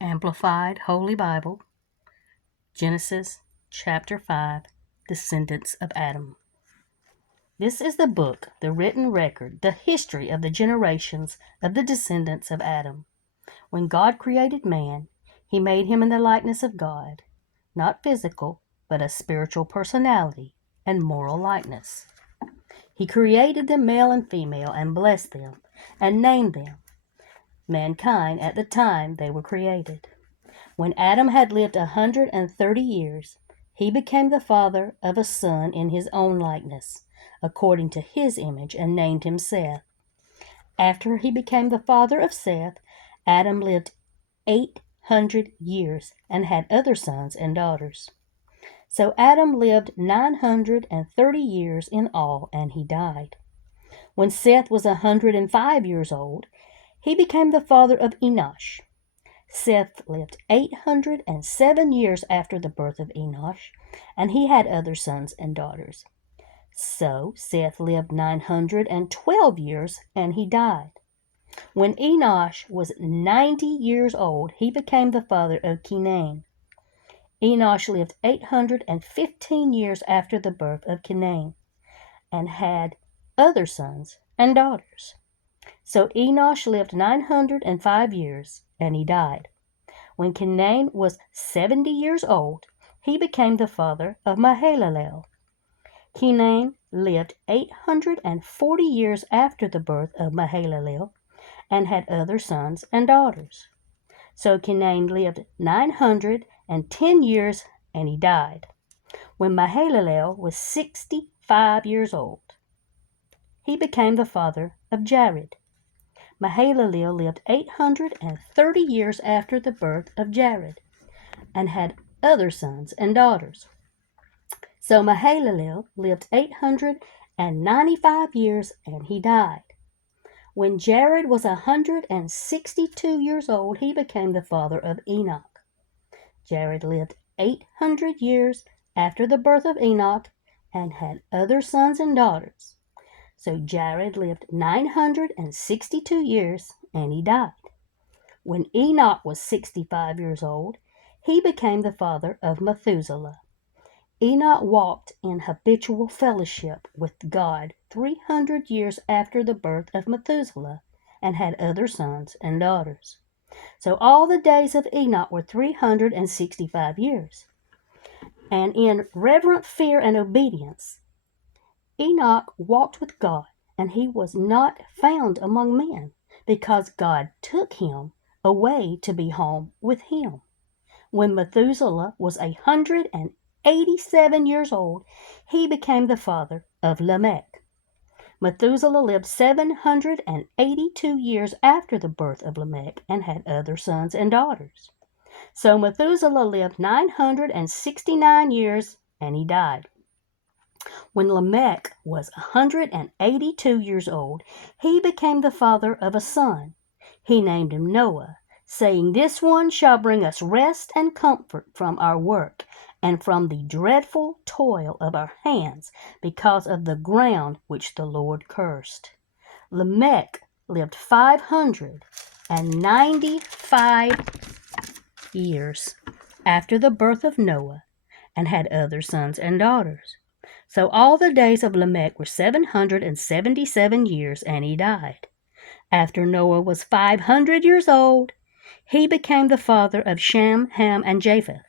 Amplified Holy Bible, Genesis chapter 5, Descendants of Adam. This is the book, the written record, the history of the generations of the descendants of Adam. When God created man, he made him in the likeness of God, not physical, but a spiritual personality and moral likeness. He created them male and female and blessed them and named them mankind at the time they were created. When Adam had lived 130 years, he became the father of a son in his own likeness, according to his image, and named him Seth. After he became the father of Seth, Adam lived 800 years and had other sons and daughters. So Adam lived 930 years in all, and he died. When Seth was 105 years old, he became the father of Enosh. Seth lived 807 years after the birth of Enosh, and he had other sons and daughters. So Seth lived 912 years, and he died. When Enosh was 90 years old, he became the father of Kenan. Enosh lived 815 years after the birth of Kenan, and had other sons and daughters. So Enosh lived 905 years, and he died. When Kenan was 70 years old, he became the father of Mahalalel. Kenan lived 840 years after the birth of Mahalalel, and had other sons and daughters. So Kenan lived 910 years, and he died. When Mahalalel was 65 years old, he became the father of Jared. Mahalalel lived 830 years after the birth of Jared, and had other sons and daughters. So Mahalalel lived 895 years, and he died. When Jared was 162 years old, he became the father of Enoch. Jared lived 800 years after the birth of Enoch, and had other sons and daughters. So Jared lived 962 years, and he died. When Enoch was 65 years old, he became the father of Methuselah. Enoch walked in habitual fellowship with God 300 years after the birth of Methuselah, and had other sons and daughters. So all the days of Enoch were 365 years. And in reverent fear and obedience, Enoch walked with God, and he was not found among men, because God took him away to be home with him. When Methuselah was 187 years old, he became the father of Lamech. Methuselah lived 782 years after the birth of Lamech, and had other sons and daughters. So Methuselah lived 969 years, and he died. When Lamech was 182 years old, he became the father of a son. He named him Noah, saying, "This one shall bring us rest and comfort from our work, and from the dreadful toil of our hands, because of the ground which the Lord cursed." Lamech lived 595 years after the birth of Noah, and had other sons and daughters. So all the days of Lamech were 777 years, and he died. After Noah was 500 years old, he became the father of Shem, Ham, and Japheth.